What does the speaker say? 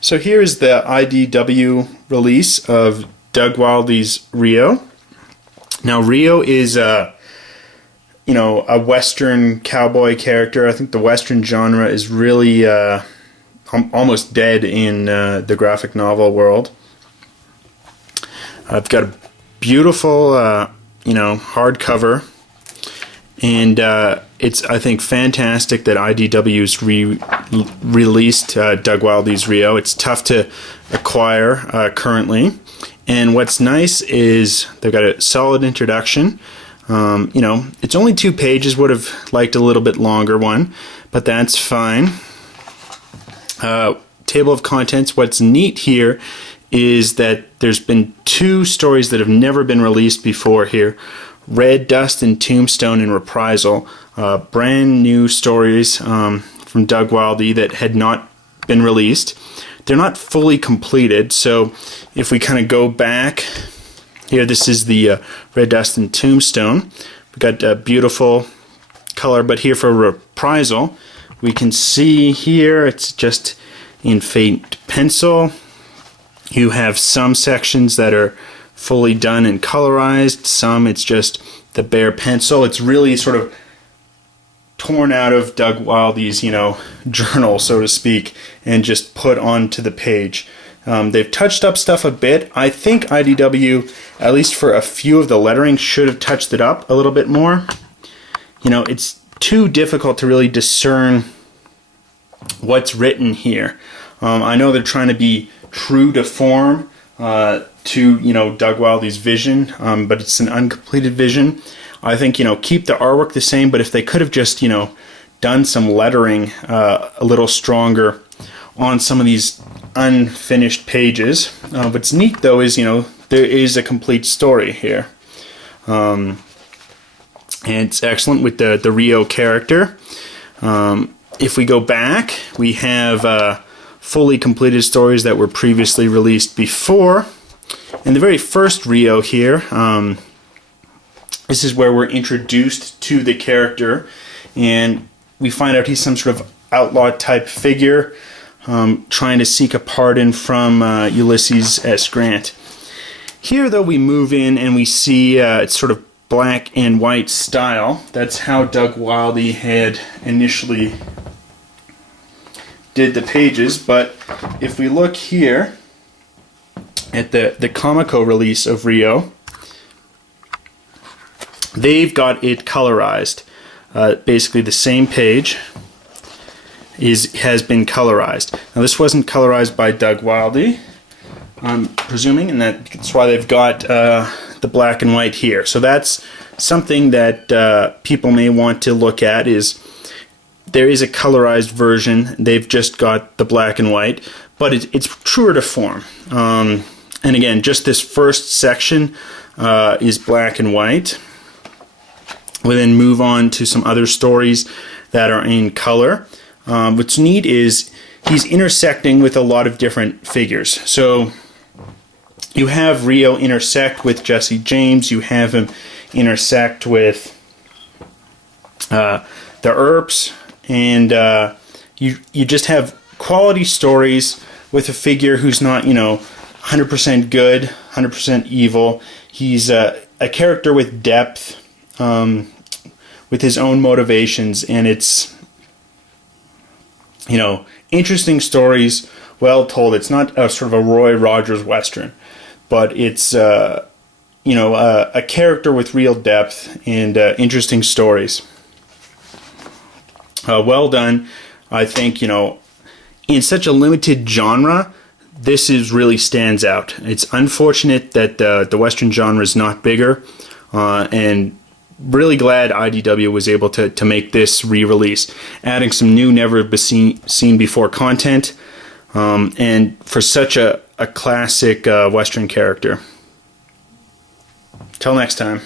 So here is the IDW release of Doug Wildey's Rio. Now Rio is a Western cowboy character. I think the Western genre is really almost dead in the graphic novel world. I've got a beautiful hardcover, and it's, I think, fantastic that IDW's released Doug Wildey's Rio. It's tough to acquire currently, and what's nice is they've got a solid introduction. It's only 2 pages. Would have liked a little bit longer one, but that's fine. Table of contents. What's neat here is that there's been 2 stories that have never been released before here. Red Dust and Tombstone and Reprisal, brand new stories from Doug Wildey that had not been released. They're not fully completed, so if we kind of go back here, this is the Red Dust and Tombstone. We've got a beautiful color, but here for Reprisal, we can see here it's just in faint pencil. You have some sections that are fully done and colorized, some it's just the bare pencil. It's really sort of torn out of Doug Wildey's, journal, so to speak, and just put onto the page. They've touched up stuff a bit. I think IDW, at least for a few of the lettering, should have touched it up a little bit more. It's too difficult to really discern what's written here. I know they're trying to be true to form, to Doug Wildey's vision, but it's an uncompleted vision. I think keep the artwork the same, but if they could have just done some lettering a little stronger on some of these unfinished pages. What's neat though is there is a complete story here, and it's excellent with the Rio character. If we go back, we have fully completed stories that were previously released before. In the very first Rio here, this is where we're introduced to the character, and we find out he's some sort of outlaw type figure trying to seek a pardon from Ulysses S. Grant. Here though, we move in and we see it's sort of black and white style. That's how Doug Wildey had initially did the pages, but if we look here at the Comico release of Rio, they've got it colorized. Basically the same page has been colorized. Now this wasn't colorized by Doug Wildey, I'm presuming, and that's why they've got the black and white here. So that's something that people may want to look at, is there is a colorized version. They've just got the black and white, but it's truer to form. And again, just this first section is black and white. We'll then move on to some other stories that are in color. What's neat is he's intersecting with a lot of different figures. So you have Rio intersect with Jesse James. You have him intersect with the Earps, and you just have quality stories with a figure who's not 100% good, 100% evil. He's a character with depth, with his own motivations, and it's interesting stories, well told. It's not a sort of a Roy Rogers Western, but it's a character with real depth and interesting stories. Well done. I think in such a limited genre, this really stands out. It's unfortunate that the Western genre is not bigger, and really glad IDW was able to make this re-release, adding some new, never seen before content, and for such a classic Western character. Till next time.